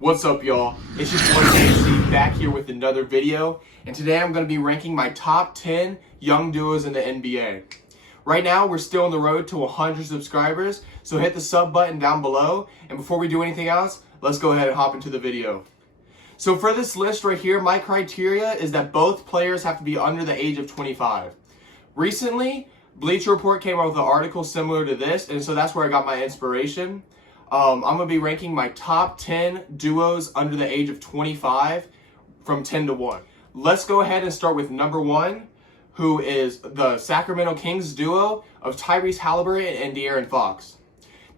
What's up, y'all? It's your boy JC back here with another video, and today I'm going to be ranking my top 10 young duos in the NBA. Right now, we're still on the road to 100 subscribers, so hit the sub button down below, and before we do anything else, let's go ahead and hop into the video. So for this list right here, my criteria is that both players have to be under the age of 25. Recently, Bleacher Report came out with an article similar to this, and so that's where I got my inspiration. I'm going to be ranking my top 10 duos under the age of 25 from 10 to 1. Let's go ahead and start with number 1, who is the Sacramento Kings duo of Tyrese Halliburton and De'Aaron Fox.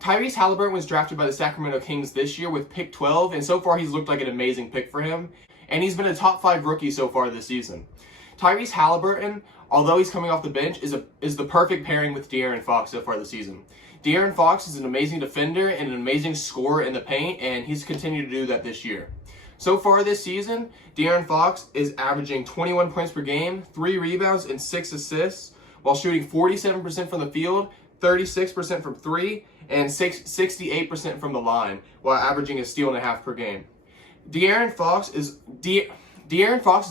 Tyrese Halliburton was drafted by the Sacramento Kings this year with pick 12, and so far he's looked like an amazing pick for him, and he's been a top 5 rookie so far this season. Tyrese Halliburton, although he's coming off the bench, is the perfect pairing with De'Aaron Fox so far this season. De'Aaron Fox is an amazing defender and an amazing scorer in the paint, and he's continued to do that this year. So far this season, De'Aaron Fox is averaging 21 points per game, 3 rebounds, and 6 assists, while shooting 47% from the field, 36% from 3, and 68% from the line, while averaging a steal and a half per game. De'Aaron Fox is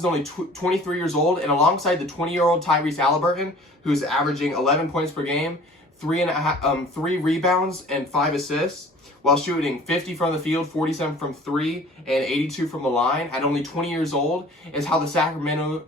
only 23 years old, and alongside the 20-year-old Tyrese Halliburton, who's averaging 11 points per game, 3 rebounds, and 5 assists, while shooting 50 from the field, 47 from 3, and 82 from the line, at only 20 years old, is how the Sacramento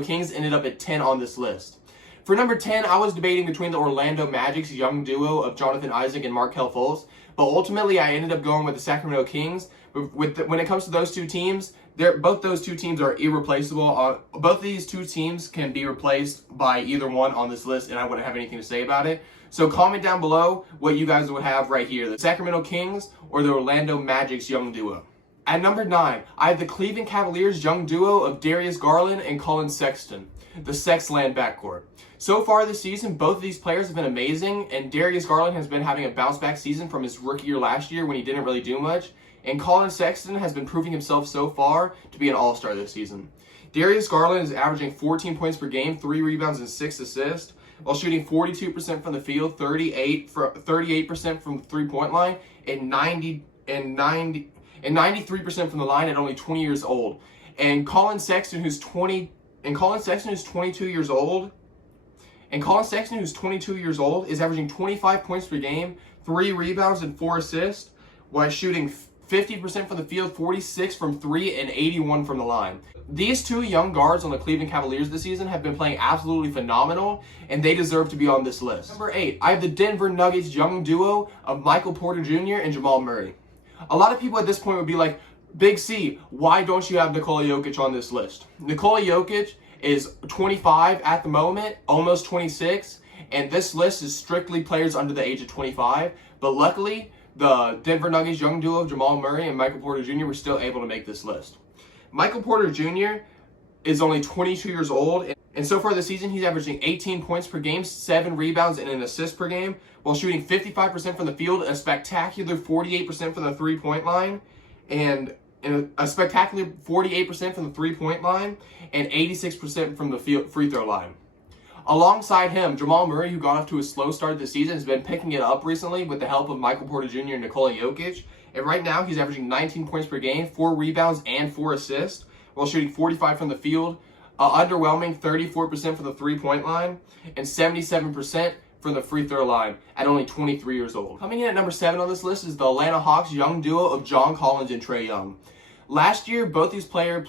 Kings ended up at 10 on this list. For number 10, I was debating between the Orlando Magic's young duo of Jonathan Isaac and Markelle Fultz, but ultimately I ended up going with the Sacramento Kings. When it comes to those two teams, both those two teams are irreplaceable. Both these two teams can be replaced by either one on this list, and I wouldn't have anything to say about it. So comment down below what you guys would have right here, the Sacramento Kings or the Orlando Magic's young duo. At number 9, I have the Cleveland Cavaliers young duo of Darius Garland and Colin Sexton, the Sexland backcourt. So far this season, both of these players have been amazing, and Darius Garland has been having a bounce-back season from his rookie year last year when he didn't really do much, and Colin Sexton has been proving himself so far to be an all-star this season. Darius Garland is averaging 14 points per game, 3 rebounds, and 6 assists, while shooting 42% from the field, 38% from the three-point line, and 93% from the line at only 20 years old. And Colin Sexton, who's 22 years old, is averaging 25 points per game, 3 rebounds, and 4 assists, while shooting 50% from the field, 46 from 3, and 81 from the line. These two young guards on the Cleveland Cavaliers this season have been playing absolutely phenomenal, and they deserve to be on this list. Number 8, I have the Denver Nuggets young duo of Michael Porter Jr. and Jamal Murray. A lot of people at this point would be like, Big C, why don't you have Nikola Jokic on this list? Nikola Jokic is 25 at the moment, almost 26, and this list is strictly players under the age of 25, but luckily, the Denver Nuggets young duo of Jamal Murray and Michael Porter Jr. were still able to make this list. Michael Porter Jr. is only 22 years old, and so far this season, he's averaging 18 points per game, 7 rebounds, and an assist per game, while shooting 55% from the field, a spectacular 48% from the three-point line, and a spectacular 48% from the three-point line, and 86% from the free throw line. Alongside him, Jamal Murray, who got off to a slow start this season, has been picking it up recently with the help of Michael Porter Jr. and Nikola Jokic. And right now, he's averaging 19 points per game, 4 rebounds, and 4 assists, while shooting 45 from the field, underwhelming 34% from the three-point line, and 77% from the free throw line at only 23 years old. Coming in at number 7 on this list is the Atlanta Hawks young duo of John Collins and Trae Young. Last year, both these players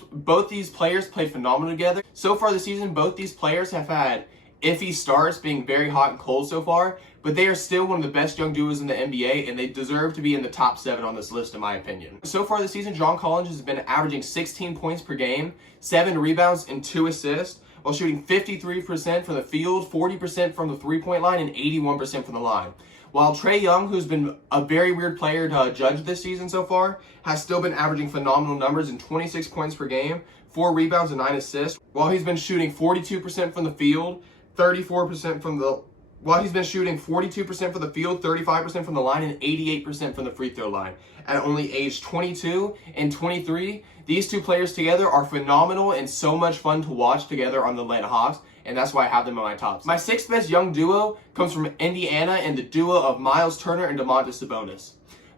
played phenomenal together. So far this season, both these players have had iffy starts, being very hot and cold so far, but they are still one of the best young duos in the NBA, and they deserve to be in the top 7 on this list, in my opinion. So far this season, John Collins has been averaging 16 points per game, 7 rebounds, and 2 assists, while shooting 53% from the field, 40% from the three-point line, and 81% from the line. While Trae Young, who's been a very weird player to judge this season so far, has still been averaging phenomenal numbers in 26 points per game, 4 rebounds, and 9 assists, while he's been shooting 42% from the field, 34% from the while he's been shooting 42% from the field, 35% from the line, and 88% from the free throw line. At only age 22 and 23, these two players together are phenomenal and so much fun to watch together on the Atlanta Hawks, and that's why I have them in my tops. My 6th best young duo comes from Indiana and the duo of Miles Turner and Domantas Sabonis.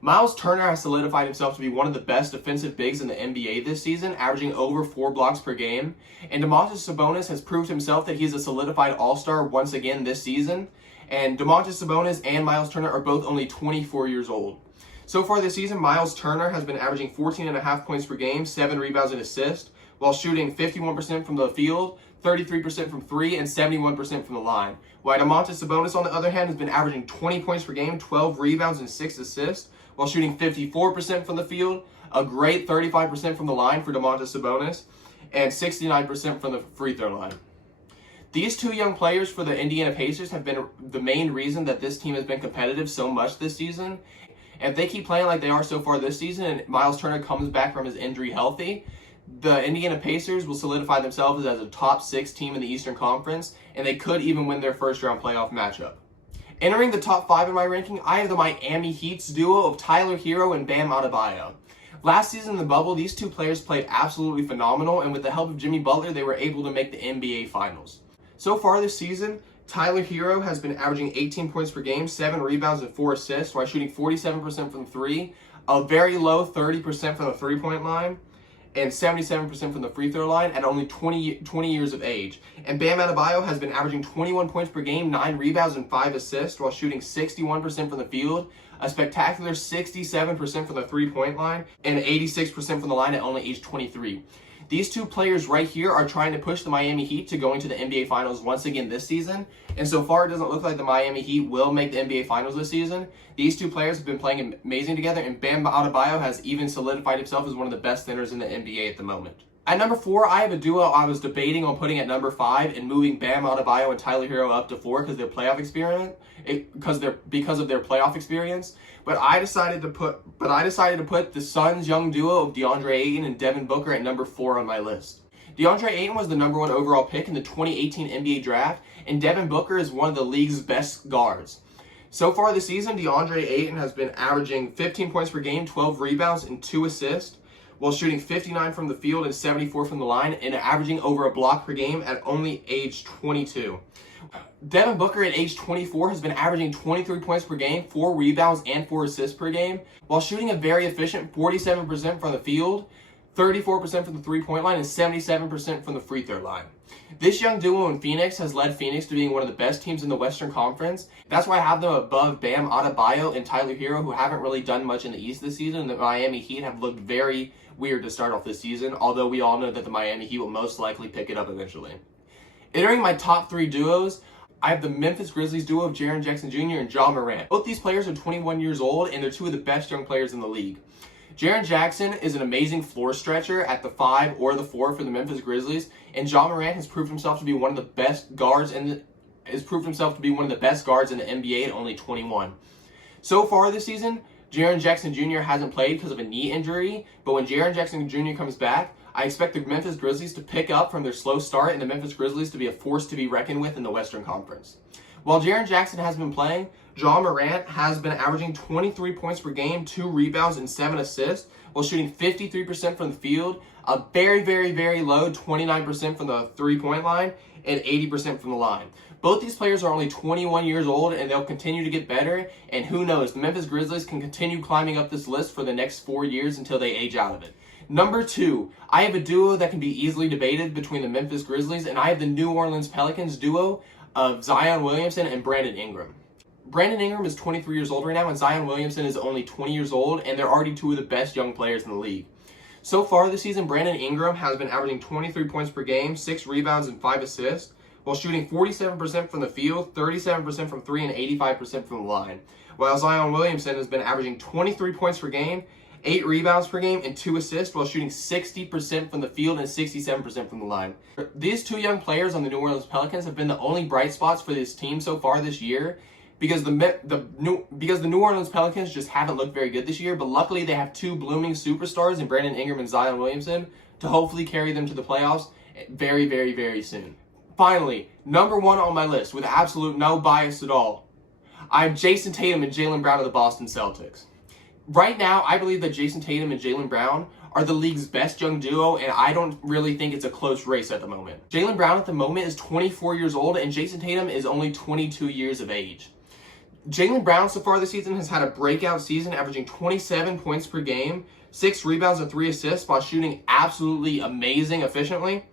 Miles Turner has solidified himself to be one of the best defensive bigs in the NBA this season, averaging over 4 blocks per game. And Domantas Sabonis has proved himself that he's a solidified all-star once again this season. And Domantas Sabonis and Miles Turner are both only 24 years old. So far this season, Miles Turner has been averaging 14.5 points per game, 7 rebounds and assists, while shooting 51% from the field, 33% from 3, and 71% from the line. While Domantas Sabonis, on the other hand, has been averaging 20 points per game, 12 rebounds, and 6 assists, while shooting 54% from the field, a great 35% from the line for Domantas Sabonis, and 69% from the free throw line. These two young players for the Indiana Pacers have been the main reason that this team has been competitive so much this season. And if they keep playing like they are so far this season and Miles Turner comes back from his injury healthy, the Indiana Pacers will solidify themselves as a top 6 team in the Eastern Conference, and they could even win their first round playoff matchup. Entering the top 5 in my ranking, I have the Miami Heat's duo of Tyler Hero and Bam Adebayo. Last season in the bubble, these two players played absolutely phenomenal, and with the help of Jimmy Butler, they were able to make the NBA Finals. So far this season, Tyler Hero has been averaging 18 points per game, 7 rebounds, and 4 assists, while shooting 47% from 3, a very low 30% from the three-point line, and 77% from the free throw line at only 20 years of age. And Bam Adebayo has been averaging 21 points per game, 9 rebounds, and 5 assists, while shooting 61% from the field, a spectacular 67% from the three-point line, and 86% from the line at only age 23. These two players right here are trying to push the Miami Heat to going to the NBA Finals once again this season. And so far, it doesn't look like the Miami Heat will make the NBA Finals this season. These two players have been playing amazing together, and Bam Adebayo has even solidified himself as one of the best centers in the NBA at the moment. At number 4, I have a duo I was debating on putting at number 5 and moving Bam Adebayo and Tyler Hero up to 4 because of their playoff experience. But I decided to put the Suns' young duo of DeAndre Ayton and Devin Booker at number 4 on my list. DeAndre Ayton was the number 1 overall pick in the 2018 NBA draft, and Devin Booker is one of the league's best guards. So far this season, DeAndre Ayton has been averaging 15 points per game, 12 rebounds, and 2 assists, while shooting 59 from the field and 74 from the line, and averaging over a block per game at only age 22. Devin Booker at age 24 has been averaging 23 points per game, 4 rebounds, and 4 assists per game, while shooting a very efficient 47% from the field, 34% from the three-point line, and 77% from the free throw line. This young duo in Phoenix has led Phoenix to being one of the best teams in the Western Conference. That's why I have them above Bam Adebayo and Tyler Hero, who haven't really done much in the East this season. The Miami Heat have looked very weird to start off this season, although we all know that the Miami Heat will most likely pick it up eventually. Entering my top 3 duos, I have the Memphis Grizzlies duo of Jaren Jackson Jr. and Ja Morant. Both these players are 21 years old, and they're 2 of the best young players in the league. Jaren Jackson is an amazing floor stretcher at the 5 or the 4 for the Memphis Grizzlies, and Ja Morant has proved himself to be one of the best guards in the NBA at only 21. So far this season, Jaren Jackson Jr. hasn't played because of a knee injury, but when Jaren Jackson Jr. comes back, I expect the Memphis Grizzlies to pick up from their slow start and the Memphis Grizzlies to be a force to be reckoned with in the Western Conference. While Jaren Jackson has been playing, Ja Morant has been averaging 23 points per game, 2 rebounds, and 7 assists, while shooting 53% from the field, a very, very, very low 29% from the three-point line, and 80% from the line. Both these players are only 21 years old, and they'll continue to get better, and who knows, the Memphis Grizzlies can continue climbing up this list for the next 4 years until they age out of it. Number 2, I have a duo that can be easily debated between the Memphis Grizzlies, and I have the New Orleans Pelicans duo of Zion Williamson and Brandon Ingram. Brandon Ingram is 23 years old right now, and Zion Williamson is only 20 years old, and they're already 2 of the best young players in the league. So far this season, Brandon Ingram has been averaging 23 points per game, 6 rebounds, and 5 assists, while shooting 47% from the field, 37% from 3, and 85% from the line. While Zion Williamson has been averaging 23 points per game, 8 rebounds per game, and 2 assists, while shooting 60% from the field and 67% from the line. These 2 young players on the New Orleans Pelicans have been the only bright spots for this team so far this year, because the New Orleans Pelicans just haven't looked very good this year, but luckily they have 2 blooming superstars in Brandon Ingram and Zion Williamson to hopefully carry them to the playoffs very, very, very soon. Finally, number 1 on my list, with absolute no bias at all, I have Jason Tatum and Jaylen Brown of the Boston Celtics. Right now, I believe that Jason Tatum and Jaylen Brown are the league's best young duo, and I don't really think it's a close race at the moment. Jaylen Brown at the moment is 24 years old, and Jason Tatum is only 22 years of age. Jaylen Brown so far this season has had a breakout season, averaging 27 points per game, 6 rebounds and 3 assists while shooting absolutely amazing efficiently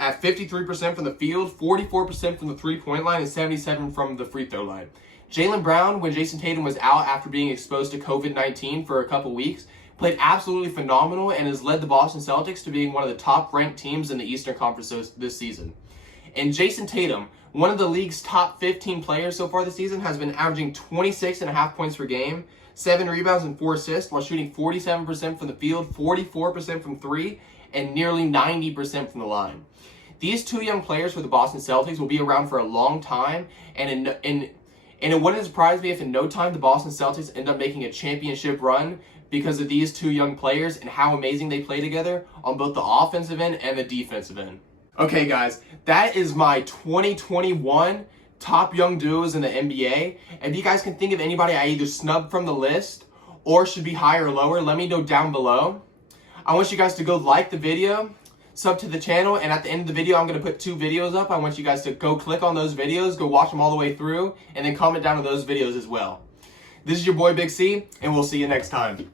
at 53% from the field, 44% from the three-point line, and 77% from the free throw line. Jaylen Brown, when Jason Tatum was out after being exposed to COVID-19 for a couple weeks, played absolutely phenomenal and has led the Boston Celtics to being one of the top-ranked teams in the Eastern Conference this season. And Jason Tatum, one of the league's top 15 players so far this season, has been averaging 26.5 points per game, 7 rebounds and 4 assists, while shooting 47% from the field, 44% from 3, and nearly 90% from the line. These two young players for the Boston Celtics will be around for a long time, and it wouldn't surprise me if in no time the Boston Celtics end up making a championship run because of these two young players and how amazing they play together on both the offensive end and the defensive end. Okay, guys, that is my 2021 top young duos in the NBA. If you guys can think of anybody I either snubbed from the list or should be higher or lower, let me know down below. I want you guys to go like the video, sub to the channel, and at the end of the video, I'm going to put 2 videos up. I want you guys to go click on those videos, go watch them all the way through, and then comment down on those videos as well. This is your boy Big C, and we'll see you next time.